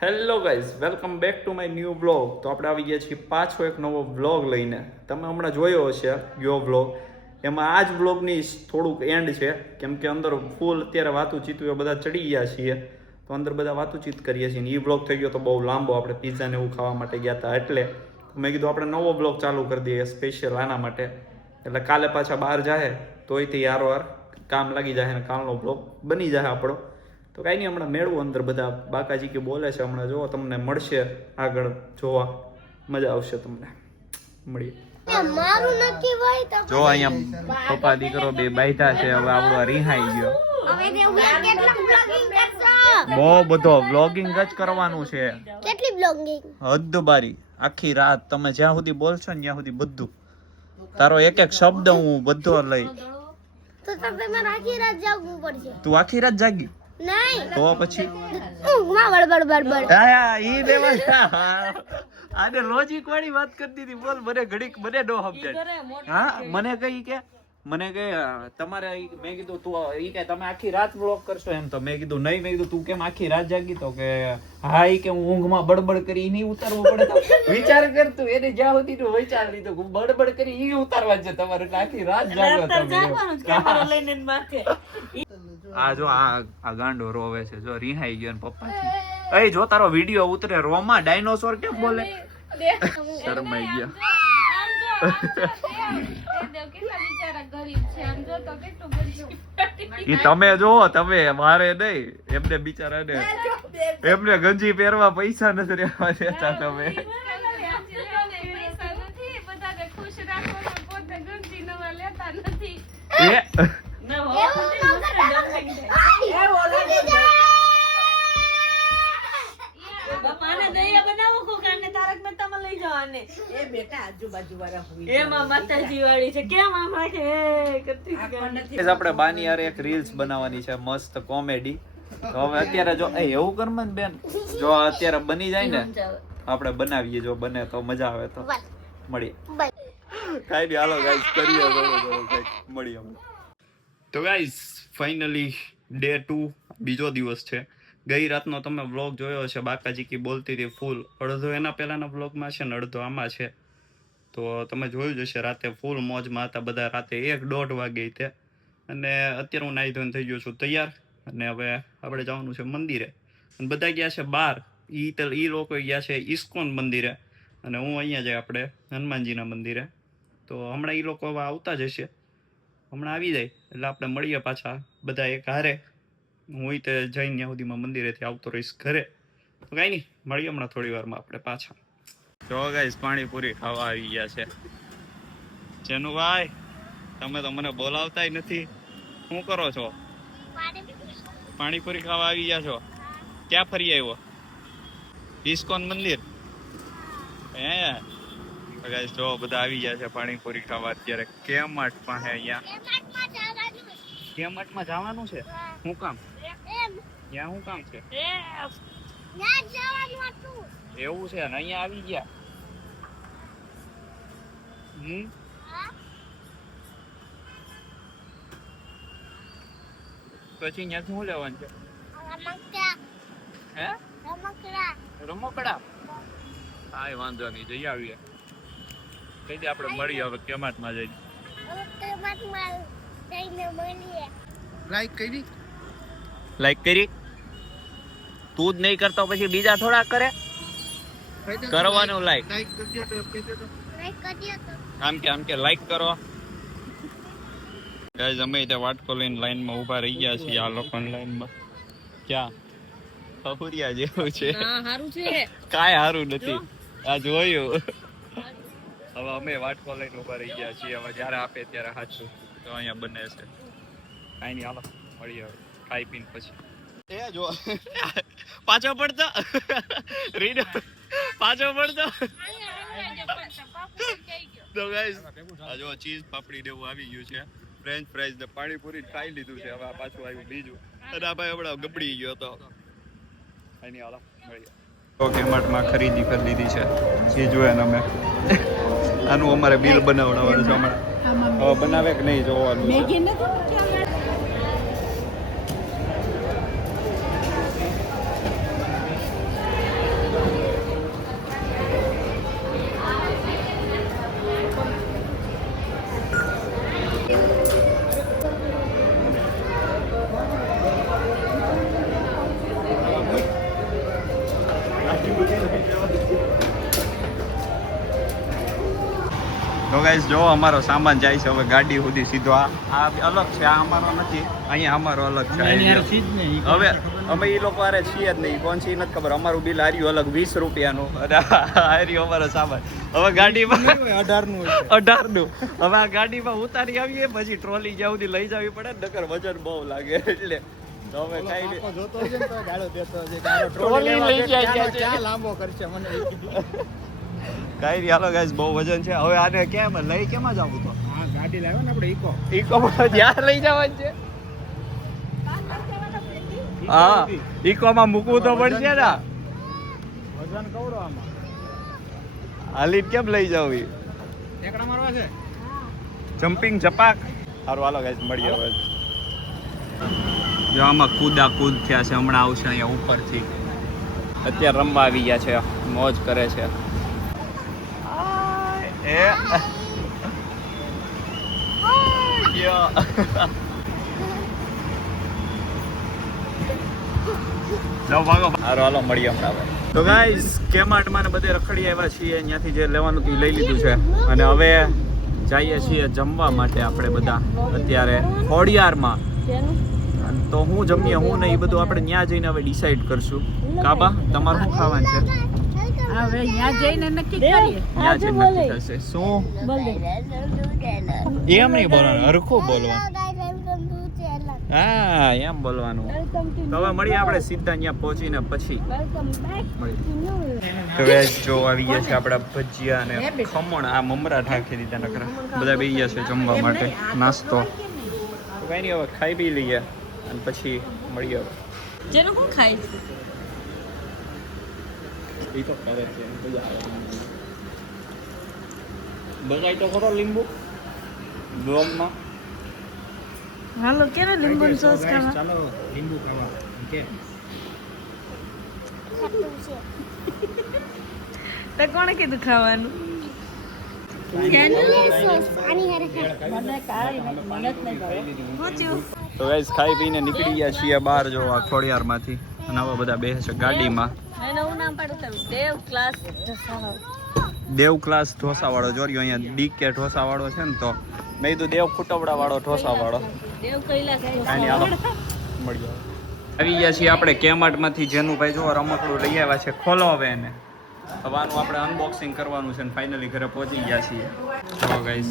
Hello guys, welcome back to my new blog. તો આપણે આવી ગયા છીએ પાછો એક નવો બ્લોગ લઈને. તમે હમણાં જોયો હશે ગયો બ્લોગ, એમાં આ જ બ્લોગની થોડુંક એન્ડ છે, કેમ કે અંદર ફૂલ અત્યારે વાતું ચીતું બધા ચડી ગયા છીએ, તો અંદર બધા વાતુચીત કરીએ છીએ. એ બ્લોગ થઈ ગયો તો બહુ લાંબો, આપણે પીઝા ને એવું ખાવા માટે ગયા હતા, એટલે મેં કીધું આપણે નવો બ્લોગ ચાલુ કરી દઈએ સ્પેશિયલ આના માટે. એટલે કાલે પાછા બહાર જાય તોય તે યાર કામ લાગી જાય ને કાલનો બ્લોગ બની જાય આપણો. તો કાંઈ નહીં, હમણાં મેળવું અંદર બધા બાકાજી કે બોલે છે, હમણાં જોવો તમને મળશે આગળ, જોવા મજા આવશે તમને. મળીએ. જો અહીંયા પપ્પા દીકરો બે બાઈઠા છે, હવે આપણો રિહાઈ ગયો. બહુ બધો વ્લોગિંગ જ કરવાનું છે. કેટલી બ્લોગિંગ? હદ બારી, આખી રાત તમે જ્યાં સુધી બોલશો ને ત્યાં સુધી બધું તારો એક એક શબ્દ હું બધો લઈ. તો તમે મારે આખી રાત જાગવું પડશે. તું આખી રાત જાગી? નહીં. તો પછી ઊંઘમાં બડબડ બડબડ. હા ઈ દેવા આને લોજિક વાળી વાત કરી દીધી. બોલ, મને ઘડીક મને નો સમજાય. હા, મને કઈ કે તમારે મેં કીધું તું ઈ કે તમે આખી રાત બ્લોગ કરશો એમ, તો મેં કીધું નહીં. મેં કીધું તું કેમ આખી રાત જાગી? તો કે હા ઈ કે હું ઊંઘમાં બડબડ કરી નહીં ઉતારવું પડે. તો વિચાર કર તું, એને જ્યાં સુધી તું વિચાર લીધો બડબડ કરી ઈ ઉતારવા છે તમારે, એટલે આખી રાત જાગો તમે. આ જો આ ગાંડો રોવે છે, જો રિહાઈ ગયો ને પપ્પા થી. એ જો તારો વિડિયો ઉતરે રોમાં ડાયનોસોર કેમ બોલે? શરમાઈ ગયા. ઈ તમે જો, તમે મારે નહીં, એમને બિચારાને એમને ગંજી પહેરવા પૈસા નથી રહેવા દેતા તમે. આપણે બાની યાર એક રીલ્સ બનાવવાની છે, મસ્ત કોમેડી. તો હવે અત્યારે જો એવું કરમન બેન, જો અત્યારે બની જાય ને આપણે બનાવીએ, જો બને તો મજા આવે તો મળીએ. કાઈ નહીં, હાલો ગાઈસ કરીએ મળીએ. તો ગાઈસ ફાઇનલી ડે 2, બીજો દિવસ છે. ગઈ રાતનો તમે વ્લોગ જોયો હશે, બાકાજી કી બોલતી હતી ફૂલ. અડધો એના પહેલાના વ્લોગમાં છે ને અડધો આમાં છે. તો તમે જોયું જ હશે, રાતે ફૂલ મોજમાં હતા બધા. રાતે 1-1:30 વાગે તે. અને અત્યારે હું નાહી ધોઈને થઈ ગયો છું તૈયાર, અને હવે આપણે જવાનું છે મંદિરે. અને બધા ગયા છે બહાર, ઈ લોકો ગયા છે ઇસ્કોન મંદિરે, અને હું અહીંયા જાય આપણે હનુમાનજીના મંદિરે. તો હમણાં ઈ લોકો હવે આવતા જ હશે, હમણાં આવી જાય એટલે આપણે મળીએ પાછા બધા એક હારે. હું તે જઈને ત્યાં સુધીમાં મંદિરેથી આવતો રહીશ ઘરે. તો કાંઈ નહીં, મળીએ હમણાં થોડી વારમાં આપણે પાછા. જો ગાઈસ પાણીપુરી ખાવા આવી ગયા છે. જેનુભાઈ, તમે તો મને બોલાવતાય નથી, શું કરો છો? પાણીપુરી ખાવા આવી ગયા છો? ક્યાં ફરી આવ્યો? ઇસ્કોન મંદિર. હે ગાઈસ, જો બધા આવી ગયા છે પાણીપુરી ખાવા અત્યારે કેમાર્ટ પાસે. અહીંયા કેમાર્ટમાં જવાનું છે? શું કામ? ત્યાં શું કામ છે? એવું છે ને, અહીંયા આવી ગયા. પછી અહીંયા શું લેવાનું છે? હે, રમકડા? હા, વાંધો નહીં, જઈ આવીએ. કઈ દે આપણે મળીએ હવે કેમાર્ટમાં જઈને. લાઈક કરી? લાઈક કરી? તું જ નહીં કરતો પછી બીજા થોડા કરે? કરવાનું લાઈક. આમ કે લાઈક કરો. ગાઈસ, અમે ત્યાં વાટકો લઈને લાઈનમાં ઊભા રહી ગયા છીએ. આ લોકોની લાઈનમાં ક્યાં ફફુરિયા જેવું છે. કાંઈ સારું નથી, આ જોયું. હવે અમે વાટકો લઈને ઊભા રહી ગયા છીએ. હવે જયારે આપે ત્યારે સાચું તો અહીંયા બને છે. કાંઈ નહીં, હાલો મળીએ હવે ખાઈ પીને પછી. એ જો પાછો પડતો રીડો, પાછો પડતો. તો ગાઈસ, આ જો ચીઝ પાપડી ને એવું આવી ગયું છે. ફ્રેન્ચ ફ્રાઈઝ ને પાણીપુરી ખાઈ લીધું છે. હવે આ પાછું આવ્યું બીજું. અને આ ભાઈ હમણાં ગબડી ગયો હતો. કાંઈ નહીં, હાલો મળીએ. કેમાર્ટમાં ખરીદી કરી લીધી છે ચીઝ હોય ને અમે. આનું અમારે બિલ બનાવવાનું છે હમણાં. હવે બનાવે કે નહીં જોવાનું. તો ગાઈસ જો અમારો સામાન જાય છે હવે ગાડી સુધી સીધો. આ અલગ છે, આ અમારો નથી. અહીંયા અમારો અલગ છે. હવે અમે એ લોકો આરે છીએ જ નહીં, કોણ છે એ નથી ખબર. અમારું બિલ આર્યું અલગ 20 રૂપિયાનું, અને આર્યું અમારો સામાન. હવે ગાડીમાં 18નું હવે આ ગાડીમાં ઉતારી આવીએ, પછી ટ્રોલી જ્યાં સુધી લઈ જવી પડે, નકર વજન બહુ લાગે. એટલે તો હવે કાઈ ટ્રોલી લઈ જાય ક્યાં લાંબો કરશે મને કાઈ નહીં. હાલો ગાઈસ બહુ વજન છે. હવે આને કેમ લઈ કેમાં જાવું? તો હા ગાડી લાવ્યો ને આપણે ઈકો જ્યાં લઈ જવાનું છે. હા ઈકોમાં મૂકવું તો પડશે ને. વજન કવડો આમાં હાલી કેમ લઈ જાવ? ટેકડા મારવા છે, જમ્પિંગ જપાક. સારું હાલો ગાઈસ મળીએ હવે. જો આમાં કૂદા કૂદ થયા છે, હમણાં આવશે અહીંયા ઉપરથી. અત્યારે રમવા આવી ગયા છે, મોજ કરે છે. હાલો મળીએ હમણાં. તો ગાઈસ કેમાર્ટમાં ને બધે રખડી આવ્યા છીએ, અહીંયાથી જે લેવાનું હતું લઈ લીધું છે, અને હવે જઈએ છીએ જમવા માટે આપણે બધા અત્યારે ખોડિયારમાં. તો હું જમીએ હું નહીં બધું આપણે ત્યાં જઈને હવે ડિસાઈડ કરશું. કાબા તમારે શું ખાવાનું છે? હવે ત્યાં જઈને નક્કી કરીએ. ત્યાં જઈને નક્કી થશે. શું એમ નહીં બોલવાનું, હરખું બોલવાનું. હા એમ બોલવાનું. તો હવે મળીએ આપણે સીધા અહીંયા પહોંચીને પછી મળીએ. જો આવી ગયા છે આપણા ભજીયા અને ખમણ. આ મમરા ઢાંકી દીધા નકરા. બધા બેસી ગયા છે જમવા માટે નાસ્તો. તો કઈ નહીં હવે ખાઈ પી લઈએ અને પછી મળીએ. હવે જેનું શું ખાય છે એ તો કરે છે બગાઈ તો ખરો લીંબુ બ્લોગમાં. હાલો કેનો લીંબુ સોસ ખાવા? ચાલો લીંબુ ખાવા. કે તે કોણે કીધું ખાવાનું? તો ગાઈસ ખાઈ પીને નીકળી ગયા છીએ બહાર. જો આ ખોડિયારમાંથી અને આવા બધા બેસે છે ગાડીમાં. દેવ ક્લાસ ઢોસા વાળો જોર્યો અહીંયા ડીકે ઢોસા વાળો છે ને, તો મેં કીધું દેવ ખુટવડા વાળો ઢોસા વાળો. આવી ગયા છીએ આપણે કેમાર્ટમાંથી. જેનું ભાઈ જો રમકડું લઈ આવ્યા છે, ખોલો હવે એને. હવે આનું આપણે અનબોક્સિંગ કરવાનું છે અને ફાઇનલી ઘરે પહોંચી ગયા છીએ. ચલો ગાઈસ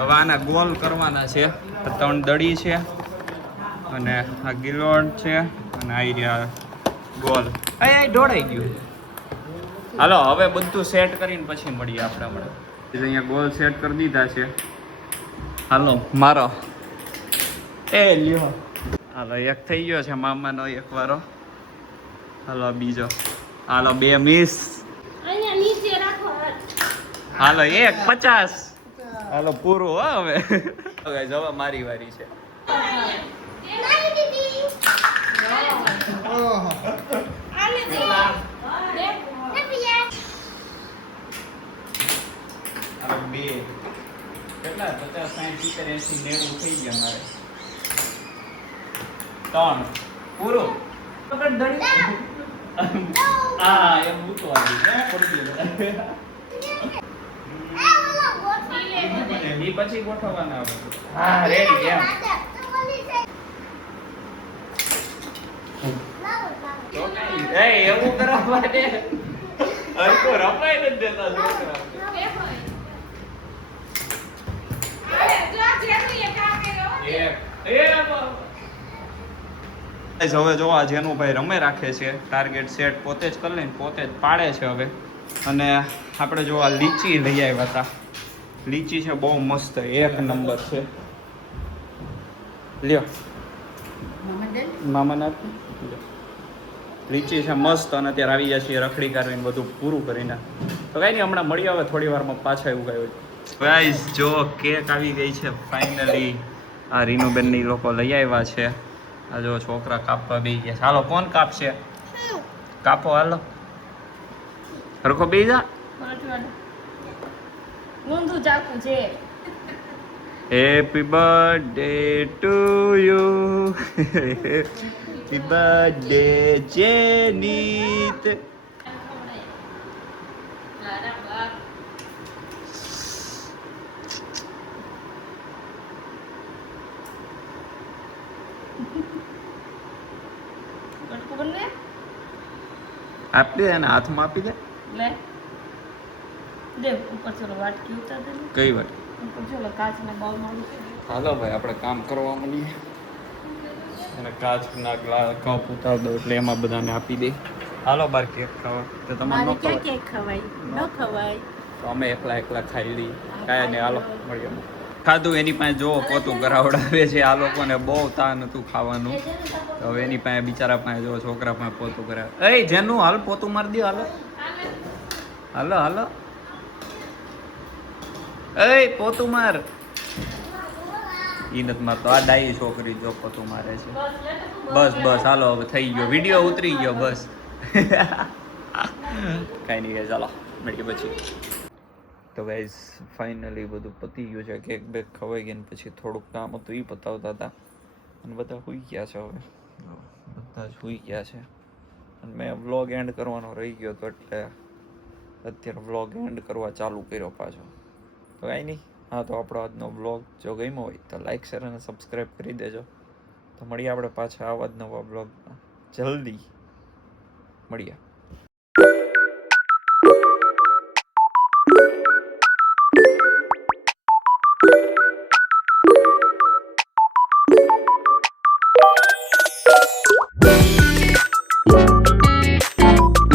હવે આના ગોલ કરવાના છે. 3 દડી છે અને આ ગિલોડ છે અને આ રહ્યા ગોલ. એ ઢોળાઈ ગયું. હાલો હવે બધું સેટ કરીને પછી મળીએ આપણે હમણાં. અહીંયા ગોલ સેટ કરી દીધા છે. હાલો મારો એ લ્યો. હાલો એક થઈ ગયો છે મામાનો એક વારો. હાલો બીજો. હાલો 2 મિસ. હાલો 1 50. હાલો પૂરું હો હવે. હવે મારી વારી છે. કેટલા 50 60 70 80 90 થઈ ગયા મારે. 3 પૂરું. હા એમ મૂકવાનું એ પછી ગોઠવવાના. હા રેડી એમ. એવું કરવા માટે હરકો રમાઈ નથી દેતા છોકરા. હવે જો આ જેનું ભાઈ રમે રાખે છે, ટાર્ગેટ સેટ પોતે જ કરી લઈને પોતે જ પાડે છે હવે. અને આપણે જો આ લીચી લઈ આવ્યા હતા. લીચી છે બહુ મસ્ત, 1 નંબર છે. લ્યો મામા નાખી. લીચી છે મસ્ત અને અત્યારે આવી જાય છે રખડી કાઢવીને બધું પૂરું કરીને. તો કઈ નહીં હમણાં મળી આવે થોડી વારમાં પાછા એવું ગયું. ગાઈસ જો કેક આવી ગઈ છે ફાઇનલી. આ રીનુબેન ની લોકો લઈ આવ્યા છે. આ જો છોકરા કાપવા બેસી ગયા. હાલો કોણ કાપશે? કાપો હાલો. હરખો બેસી જા. ઊંધું ચાકુ છે. Happy birthday to you. Happy birthday Jenit. આપી દે એને હાથમાં આપી દે. લે દે ઉપર ચલો વાટકી ઉતાર દે ને. કઈ વાત. ઉપર ચલો કાચના બાઉલમાં હાલો ભાઈ આપણે કામ કરવા માંડીએ. અને કાચના કપ ઉતાર દો એટલે એમાં બધાને આપી દે. હાલો બાર કેક ખાવા તો તમારે ન ક્યાં ખવાય કેક ખવાય ન ખવાય. તો અમે એકલા ખાઈ લઈએ. કાંઈ નહીં હાલો મળીએ. ખાધું એની પાસે જો પોતું કરાવડાવે છે. આ લોકોને બહુ તાન હતું ખાવાનું. તો હવે એની પાસે બિચારા પાસે જો છોકરા પાસે પોતું કરાવે. એ જેનું હાલ પોતું મારી દે. હાલો હાલો હાલો એ પોતું માર. ઈ નથી મારતો. આ ડાઈ છોકરી જો પોતું મારે છે. બસ બસ હાલો હવે થઈ ગયો. વિડીયો ઉતરી ગયો બસ. કાંઈ નહીં ચાલો મળીએ પછી. તો ગાઈઝ ફાઇનલી બધું પતી ગયું છે. કેક બેક ખવાઈ ગઈ ને પછી થોડુંક કામ હતું એ પતાવતા હતા. અને બધા સૂઈ ગયા છે હવે. બધા જ સૂઈ ગયા છે. અને મેં વ્લોગ એન્ડ કરવાનો રહી ગયો તો એટલે અત્યારે વ્લોગ એન્ડ કરવા ચાલુ કર્યો પાછો. તો કાંઈ નહીં. હા તો આપણો આજનો વ્લોગ જો ગમ્યો હોય તો લાઈક શેર અને સબસ્ક્રાઈબ કરી દેજો. તો મળીએ આપણે પાછા આવા જ નવા વ્લોગમાં જલ્દી મળીએ.